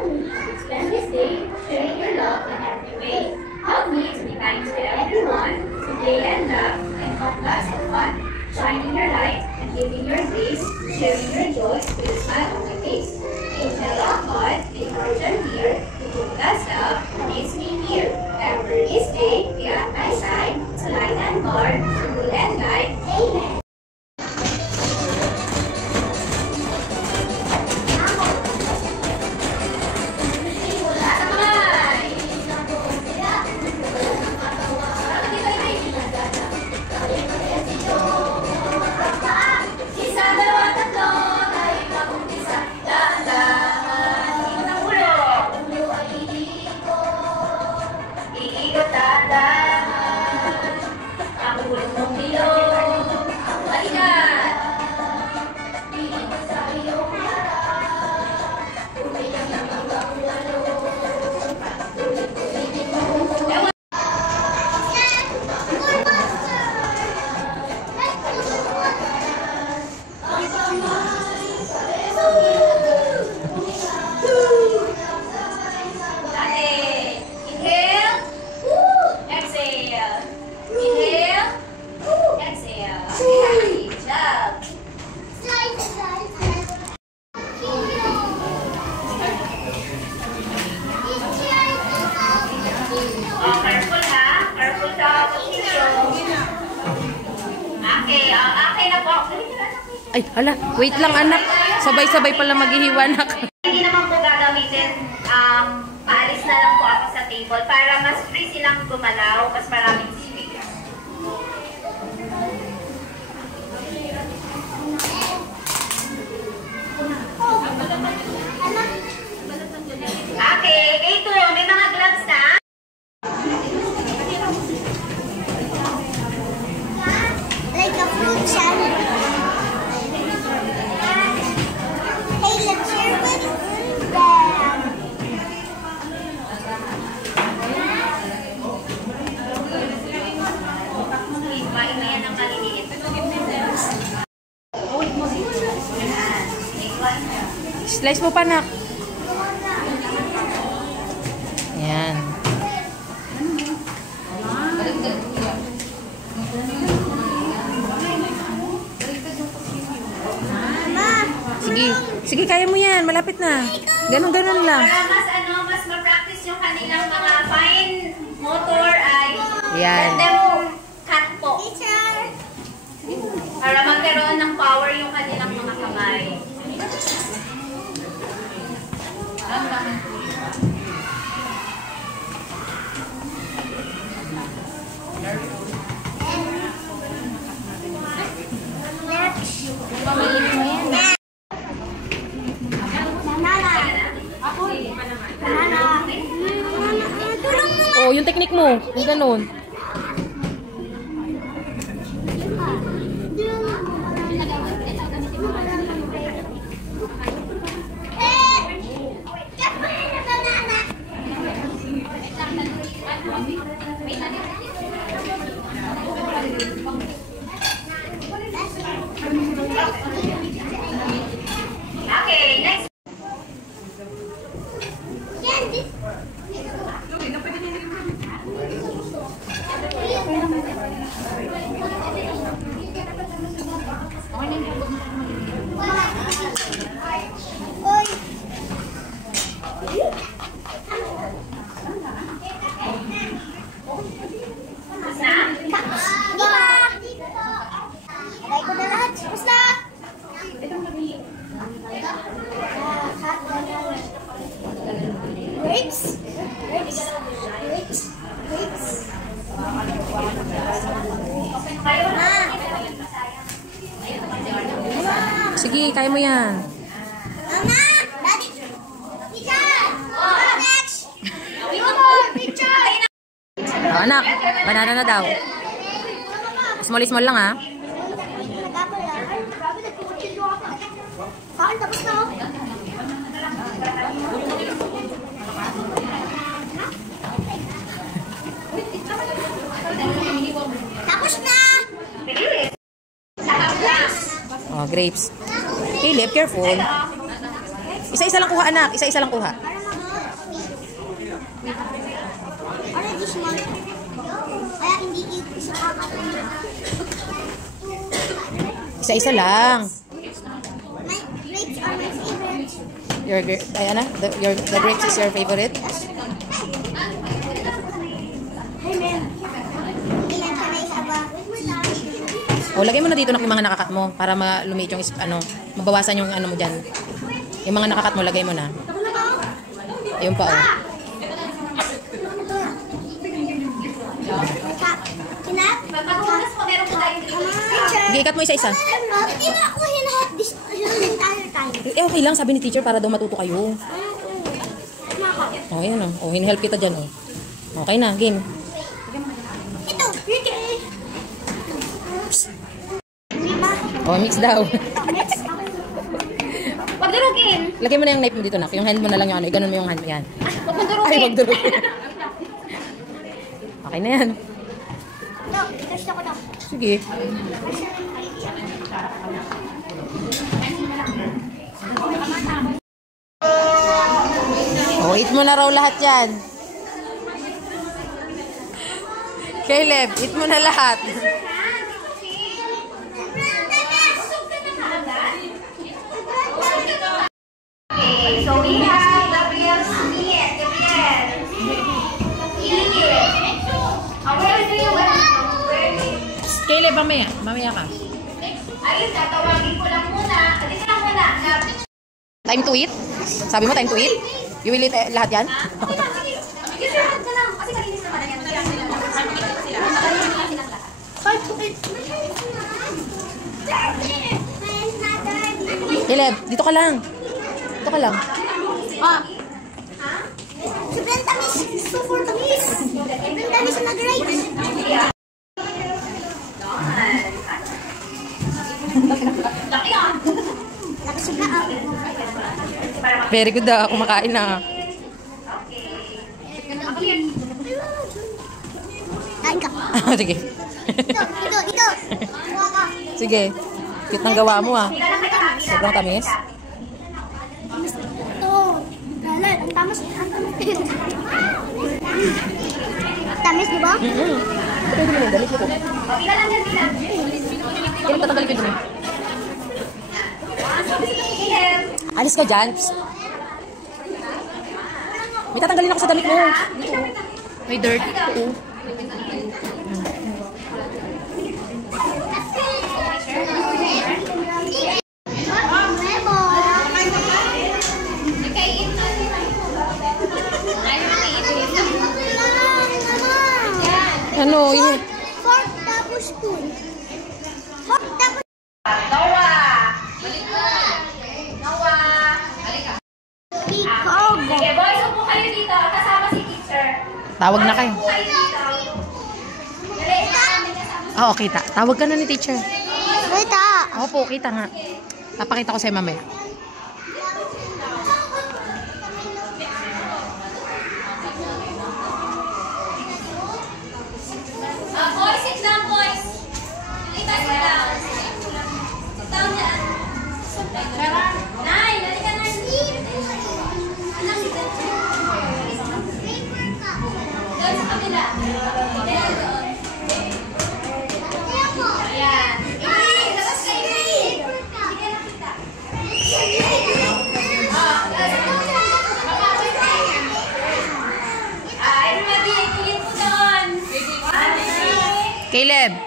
Spend this day showing your love in every way. Help me to be kind to everyone, to play and laugh and have lots of fun. Shining your light and giving your grace, sharing your joy with a smile on my face. Angel of God, encourage and dear, who took us up, makes me near. Every this day, be at my side, to light and guard, to rule and guide. Amen. Ay, hala, wait lang anak. Sabay-sabay pala maghihiwanak. Hindi naman po gagamitin, paalis na lang po ako sa table para mas free silang gumalaw, mas maraming space. Okay, ito, may mga gloves na. Like a fruit salad. Slice mo pa, nak. Ayan. Sige. Sige, kaya mo yan. Malapit na. Ganon-ganon lang. Para mas ma-practice yung kanilang mga fine motor ay yan. let them cut po. Para magkaroon ng power yung kanilang mga kamay. Oh, yung technique mo. Yung ganun. Okay, next. Sige, kaya mo yan. Mama! Daddy! Picture! Next! Picture! Oh, anak, banana na daw. Small lang, ha? Tapos na. Tapos na! Oh, grapes. Caleb, careful. Isa-isa lang kuha, anak. Isa-isa lang kuha. Already small. Kaya hindi isa kakatulog. Isa-isa lang. My grapes are my favorite. Diana, the grapes is your favorite? Hey, ma'am. Ilan ka na isa ba? O, lagay mo na dito na yung mga nakakat mo para lumiit yung, mabawasan yung ano mo dyan. Yung mga nakakat mo, lagay mo na. Ayun pa, oh. Kinap? Magpapunas po, meron po tayong Teacher. Sige, ikat mo isa-isa. Hindi na ako hinahot this entire time. Okay lang, sabi ni teacher, para daw matuto kayo. O, ayan, o. O, hinihelp kita dyan, o. Okay na, game. Ito. O, mix daw. Huwag durugin. Lagay mo na yung knife mo dito, nak. Yung hand mo na lang yung ano. Iganon mo yung hand mo, yan. Huwag mo durugin. Ay, wag durugin. Okay na yan. Ito. Gusto ko to. Sige. O, eat mo na raw lahat yan. Caleb, eat mo na lahat. Okay, so we have Gabriel Smith. Gabriel. Where do you want to go? Where do you... Caleb, mamaya. Mamaya ka. Ayun, tatawagin ko lang muna. Dito lang muna. Time to eat? Sabi mo, time to eat? You will eat lahat yan? Okay lang, sige. Sige, sir, ka lang. Kasi kalinis naman yan. Caleb, dito ka lang. Dito ka lang. Sobrang tamis. Super tamis. Sobrang tamis na grapes. Lakas na ako. Very good ah. Kumakain na. Kain ka. Sige. Ito. Kuha ka. Sige. Cute ng gawa mo ah. Sobrang tamis. Ito. Lala, ang tamis. Ang tamis. Tamis, di ba? Pwede mo na yung damit nito. Pila lang yan, pila. Caleb, tatanggalin ko dun. Caleb. Alis ka dyan. Psst. May tatanggalin ako sa damit mo. Dito. May dirt. Ito. Ano? Yun. Fork tapos spoon. Fork tapos Noah. Balik ka. Noah. Balik ka. ikaw. Sige, boys, upo kayo dito. Kasama si teacher. Tawag na kayo. Upo kayo dito. Dali, namin kasama. Oo, kita. Tawag ka na ni teacher. Wait ah. Opo, kita nga. Papakita ko sa'yo mamaya. Boys, sit down, boys. Dito, sit down. Sit down dyan. Nay, dali ka, Nay. Anak, sit down. Doon sa kabila. Doon, doon. Ayan. Labas kayo, Nay. Sige, nakita. Everybody, kulit po doon. Caleb,